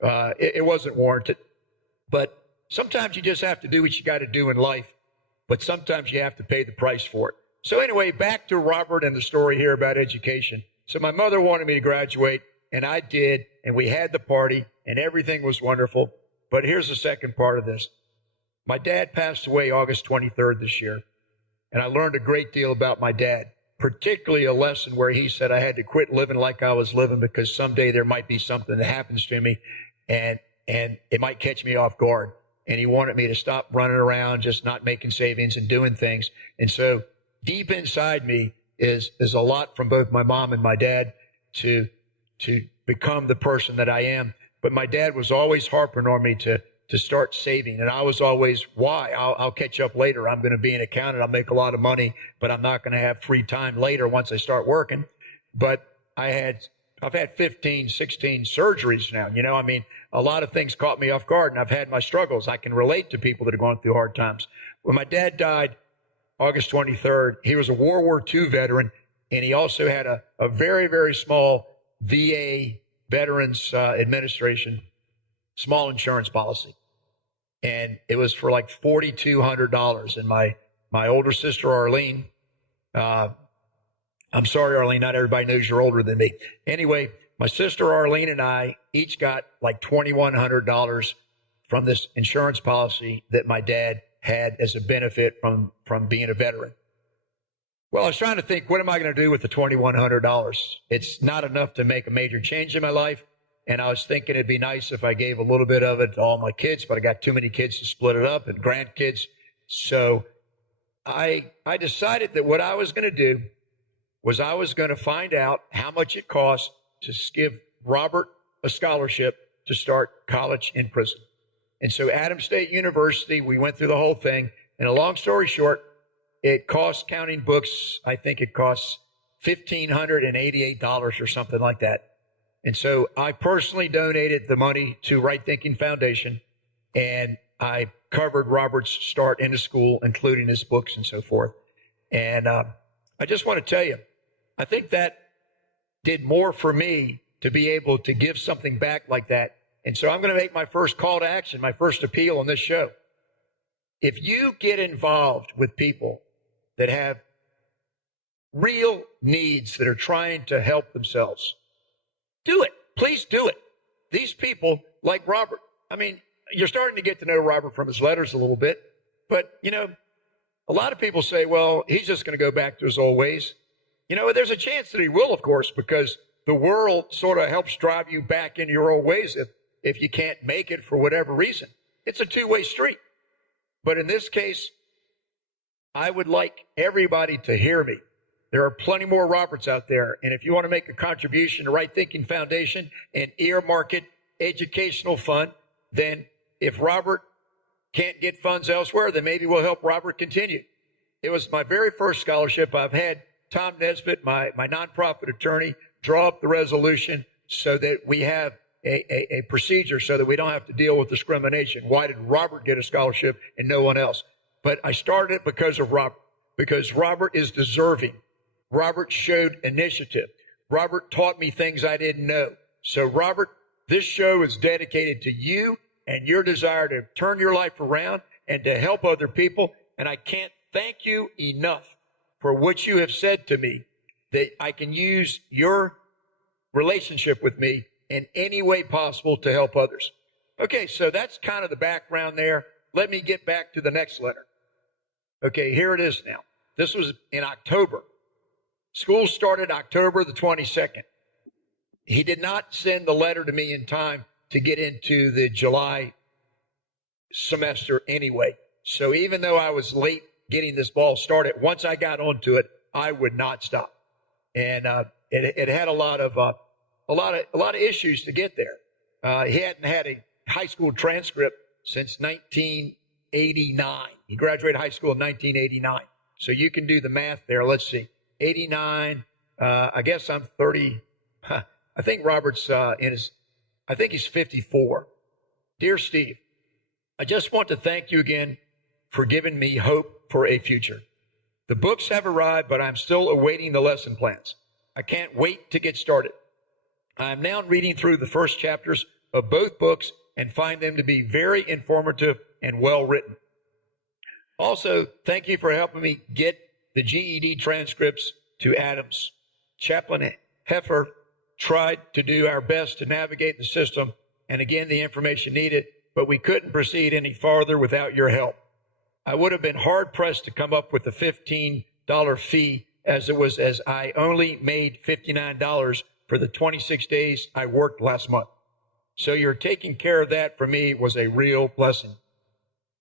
It wasn't warranted. But sometimes you just have to do what you got to do in life. But sometimes you have to pay the price for it. So anyway, back to Robert and the story here about education. So my mother wanted me to graduate, and I did, and we had the party, and everything was wonderful. But here's the second part of this. My dad passed away August 23rd this year, and I learned a great deal about my dad, particularly a lesson where he said I had to quit living like I was living because someday there might be something that happens to me, and it might catch me off guard. And he wanted me to stop running around, just not making savings and doing things. And so deep inside me is a lot from both my mom and my dad to become the person that I am. But my dad was always harping on me to start saving. And I was always, why? I'll catch up later. I'm going to be an accountant. I'll make a lot of money, but I'm not going to have free time later once I start working. But I've had 15, 16 surgeries now. You know, I mean, a lot of things caught me off guard, and I've had my struggles. I can relate to people that are going through hard times. When my dad died August 23rd, he was a World War II veteran, and he also had a very, very small VA, Veterans Administration, small insurance policy. And it was for like $4,200. And my older sister, Arlene, I'm sorry, Arlene, not everybody knows you're older than me. Anyway, my sister Arlene and I each got like $2,100 from this insurance policy that my dad had as a benefit from being a veteran. Well, I was trying to think, what am I going to do with the $2,100? It's not enough to make a major change in my life. And I was thinking it'd be nice if I gave a little bit of it to all my kids, but I got too many kids to split it up, and grandkids. So I decided that what I was going to do was I was going to find out how much it cost to give Robert a scholarship to start college in prison. And so Adams State University, we went through the whole thing. And a long story short, it costs, counting books, I think it costs $1,588 or something like that. And so I personally donated the money to Right Thinking Foundation, and I covered Robert's start into school, including his books and so forth. And I just want to tell you, I think that did more for me to be able to give something back like that. And so I'm going to make my first call to action, my first appeal on this show. If you get involved with people that have real needs, that are trying to help themselves, do it. Please do it. These people like Robert, I mean, you're starting to get to know Robert from his letters a little bit, but, you know, a lot of people say, well, he's just going to go back to his old ways. You know, there's a chance that he will, of course, because the world sort of helps drive you back into your old ways if you can't make it for whatever reason. It's a two-way street. But in this case, I would like everybody to hear me. There are plenty more Roberts out there. And if you want to make a contribution to Right Thinking Foundation and earmark it educational fund, then if Robert can't get funds elsewhere, then maybe we'll help Robert continue. It was my very first scholarship. I've had Tom Nesbitt, my nonprofit attorney, draw up the resolution so that we have a procedure so that we don't have to deal with discrimination. Why did Robert get a scholarship and no one else? But I started it because of Robert, because Robert is deserving. Robert showed initiative. Robert taught me things I didn't know. So Robert, this show is dedicated to you and your desire to turn your life around and to help other people. And I can't thank you enough for what you have said to me, that I can use your relationship with me in any way possible to help others. Okay, so that's kind of the background there. Let me get back to the next letter. Okay, here it is now. This was in October. School started October the 22nd. He did not send the letter to me in time to get into the July semester anyway. So even though I was late getting this ball started, once I got onto it, I would not stop. And it had a lot of issues to get there. He hadn't had a high school transcript since 1989. He graduated high school in 1989. So you can do the math there. Let's see. 89. I guess I'm 30. I think Robert's I think he's 54. Dear Steve, I just want to thank you again for giving me hope for a future. The books have arrived, but I'm still awaiting the lesson plans. I can't wait to get started. I am now reading through the first chapters of both books and find them to be very informative and well written. Also, thank you for helping me get the GED transcripts to Adams. Chaplain Heffer tried to do our best to navigate the system and again the information needed, but we couldn't proceed any farther without your help. I would have been hard pressed to come up with the $15 fee as I only made $59 for the 26 days I worked last month. So your taking care of that for me was a real blessing.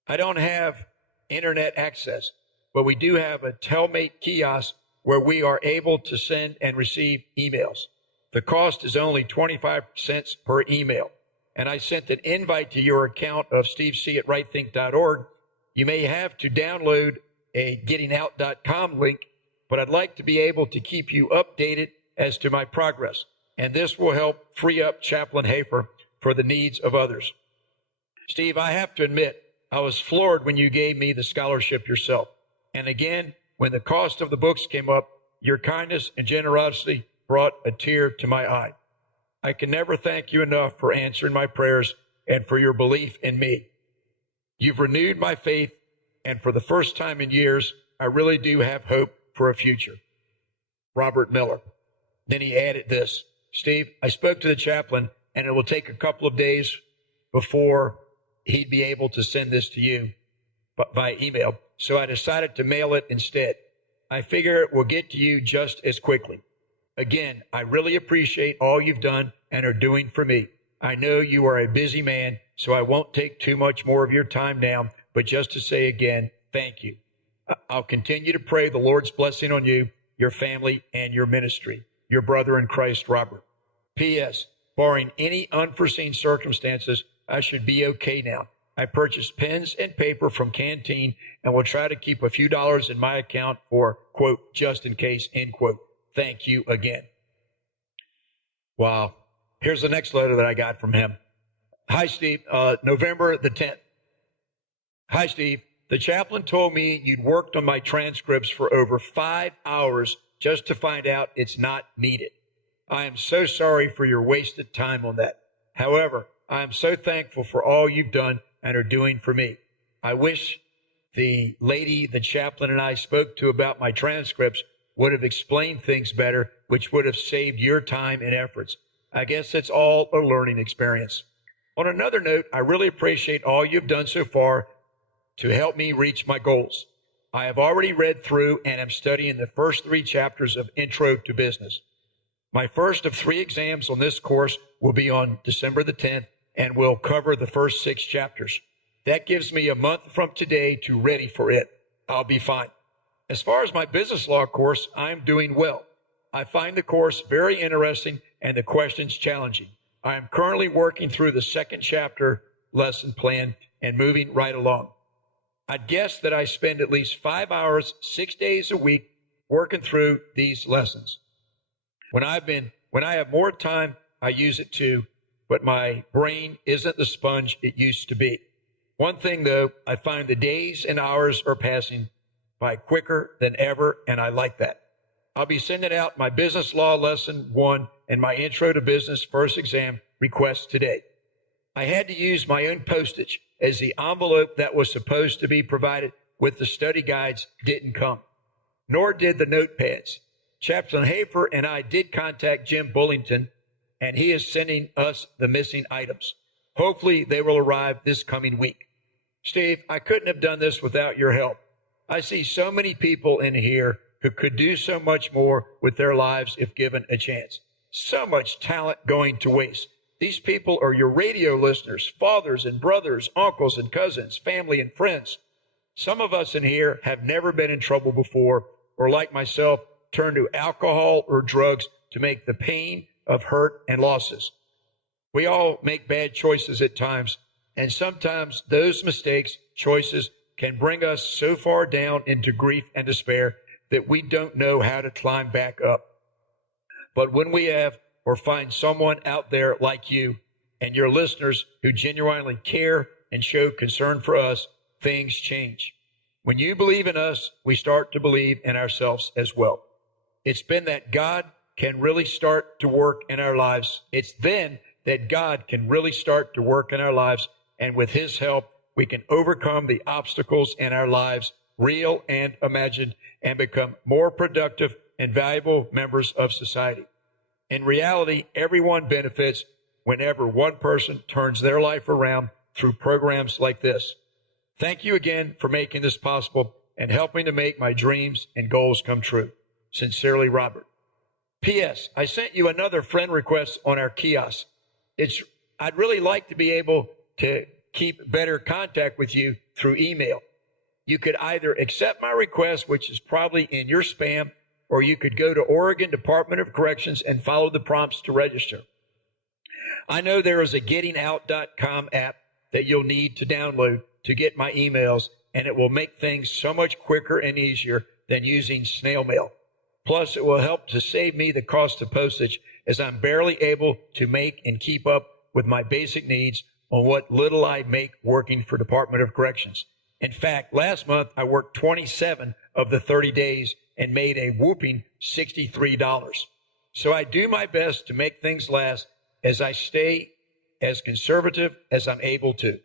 I don't have internet access, but we do have a Telmate kiosk where we are able to send and receive emails. The cost is only 25 cents per email. And I sent an invite to your account of stevec@rightthink.org. You may have to download a gettingout.com link, but I'd like to be able to keep you updated as to my progress. And this will help free up Chaplain Hafer for the needs of others. Steve, I have to admit, I was floored when you gave me the scholarship yourself. And again, when the cost of the books came up, your kindness and generosity brought a tear to my eye. I can never thank you enough for answering my prayers and for your belief in me. You've renewed my faith, and for the first time in years, I really do have hope for a future. Robert Miller. Then he added this, Steve, I spoke to the chaplain, and it will take a couple of days before he'd be able to send this to you by email, so I decided to mail it instead. I figure it will get to you just as quickly. Again, I really appreciate all you've done and are doing for me. I know you are a busy man, so I won't take too much more of your time now, but just to say again, thank you. I'll continue to pray the Lord's blessing on you, your family, and your ministry. Your brother in Christ, Robert. P.S. Barring any unforeseen circumstances, I should be okay now. I purchased pens and paper from Canteen and will try to keep a few dollars in my account for, quote, just in case, end quote. Thank you again. Wow. Here's the next letter that I got from him. Hi, Steve. November the 10th. Hi, Steve. The chaplain told me you'd worked on my transcripts for over 5 hours just to find out it's not needed. I am so sorry for your wasted time on that. However, I am so thankful for all you've done and are doing for me. I wish the lady the chaplain and I spoke to about my transcripts would have explained things better, which would have saved your time and efforts. I guess it's all a learning experience. On another note, I really appreciate all you've done so far to help me reach my goals. I have already read through and am studying the first 3 chapters of Intro to Business. My first of 3 exams on this course will be on December the 10th and will cover the first 6 chapters. That gives me a month from today to ready for it. I'll be fine. As far as my business law course, I'm doing well. I find the course very interesting and the questions challenging. I am currently working through the 2nd chapter lesson plan and moving right along. I'd guess that I spend at least 5 hours, 6 days a week working through these lessons. When I have more time, I use it too, but my brain isn't the sponge it used to be. One thing though, I find the days and hours are passing by quicker than ever, and I like that. I'll be sending out my business law lesson 1 and my intro to business first exam requests today. I had to use my own postage as the envelope that was supposed to be provided with the study guides didn't come, nor did the notepads. Chaplain Hafer and I did contact Jim Bullington, and he is sending us the missing items. Hopefully they will arrive this coming week. Steve, I couldn't have done this without your help. I see so many people in here who could do so much more with their lives if given a chance. So much talent going to waste. These people are your radio listeners, fathers and brothers, uncles and cousins, family and friends. Some of us in here have never been in trouble before, or like myself, turned to alcohol or drugs to make the pain of hurt and losses. We all make bad choices at times, and sometimes those mistakes, choices, can bring us so far down into grief and despair that we don't know how to climb back up. But when we have or find someone out there like you and your listeners who genuinely care and show concern for us, things change. When you believe in us, we start to believe in ourselves as well. It's been that God can really start to work in our lives. It's then that God can really start to work in our lives. And with his help, we can overcome the obstacles in our lives, real and imagined, and become more productive and valuable members of society. In reality, everyone benefits whenever one person turns their life around through programs like this. Thank you again for making this possible and helping to make my dreams and goals come true. Sincerely, Robert. P.S. I sent you another friend request on our kiosk. I'd really like to be able to keep better contact with you through email. You could either accept my request, which is probably in your spam, or you could go to Oregon Department of Corrections and follow the prompts to register. I know there is a gettingout.com app that you'll need to download to get my emails, and it will make things so much quicker and easier than using snail mail. Plus, it will help to save me the cost of postage, as I'm barely able to make and keep up with my basic needs on what little I make working for Department of Corrections. In fact, last month I worked 27 of the 30 days and made a whooping $63. So I do my best to make things last as I stay as conservative as I'm able to.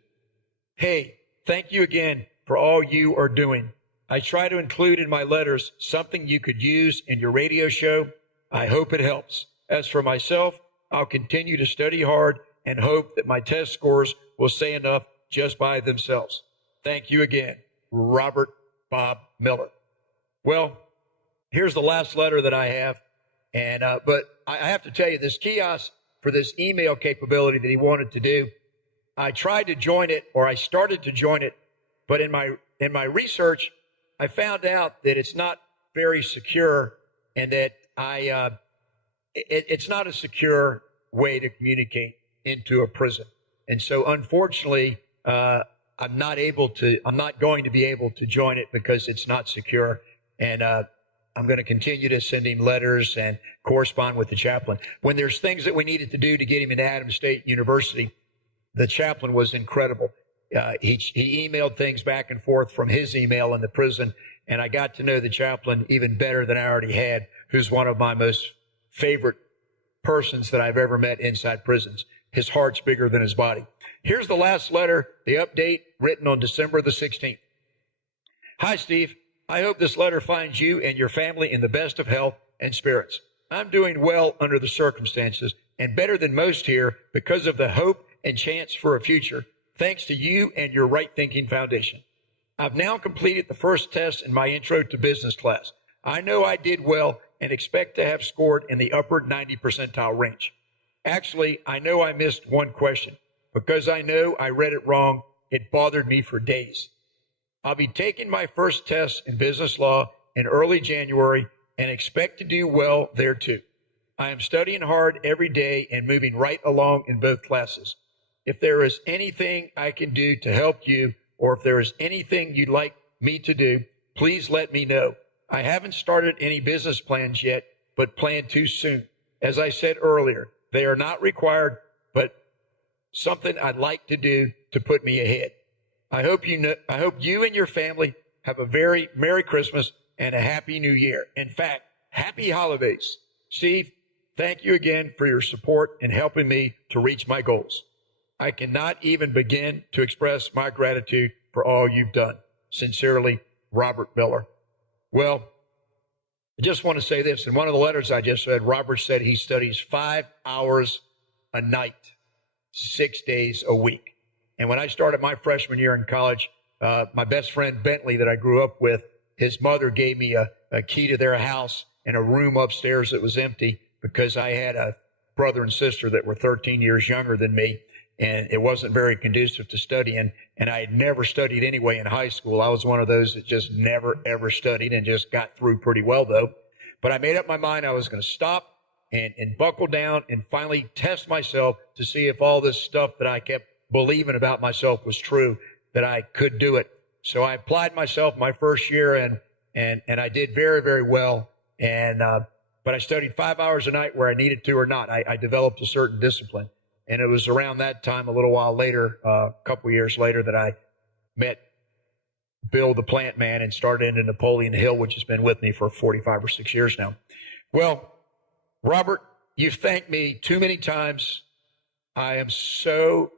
Hey, thank you again for all you are doing. I try to include in my letters something you could use in your radio show. I hope it helps. As for myself, I'll continue to study hard and hope that my test scores will say enough just by themselves. Thank you again, Robert Bob Miller. Well, here's the last letter that I have. But I have to tell you, this kiosk for this email capability that he wanted to do, I tried to join it, or I started to join it, but in my research, I found out that it's not very secure, and that it's not a secure way to communicate into a prison. And so unfortunately, I'm not going to be able to join it because it's not secure. And I'm going to continue to send him letters and correspond with the chaplain. When there's things that we needed to do to get him into Adams State University, the chaplain was incredible. He emailed things back and forth from his email in the prison, and I got to know the chaplain even better than I already had, who's one of my most favorite persons that I've ever met inside prisons. His heart's bigger than his body. Here's the last letter, the update, written on December the 16th. Hi, Steve. I hope this letter finds you and your family in the best of health and spirits. I'm doing well under the circumstances and better than most here because of the hope and chance for a future, thanks to you and your Right Thinking Foundation. I've now completed the first test in my Intro to Business class. I know I did well and expect to have scored in the upper 90 percentile range. Actually, I know I missed one question. Because I know I read it wrong, it bothered me for days. I'll be taking my first test in business law in early January and expect to do well there too. I am studying hard every day and moving right along in both classes. If there is anything I can do to help you, or if there is anything you'd like me to do, please let me know. I haven't started any business plans yet, but plan to soon. As I said earlier, they are not required, but something I'd like to do to put me ahead. I hope you and your family have a very Merry Christmas and a Happy New Year. In fact, Happy Holidays. Steve, thank you again for your support in helping me to reach my goals. I cannot even begin to express my gratitude for all you've done. Sincerely, Robert Miller. Well, I just want to say this. In one of the letters I just read, Robert said he studies 5 hours a night, 6 days a week. And when I started my freshman year in college, my best friend Bentley that I grew up with, his mother gave me a key to their house and a room upstairs that was empty because I had a brother and sister that were 13 years younger than me, and it wasn't very conducive to studying. And I had never studied anyway in high school. I was one of those that just never, ever studied and just got through pretty well, though. But I made up my mind I was going to stop and buckle down and finally test myself to see if all this stuff that I kept believing about myself was true, that I could do it. So I applied myself my first year, and I did very, very well. But I studied 5 hours a night where I needed to or not. I developed a certain discipline. And it was around that time, a little while later, a couple of years later, that I met Bill the Plant Man and started into Napoleon Hill, which has been with me for 45 or 6 years now. Well, Robert, you've thanked me too many times I am so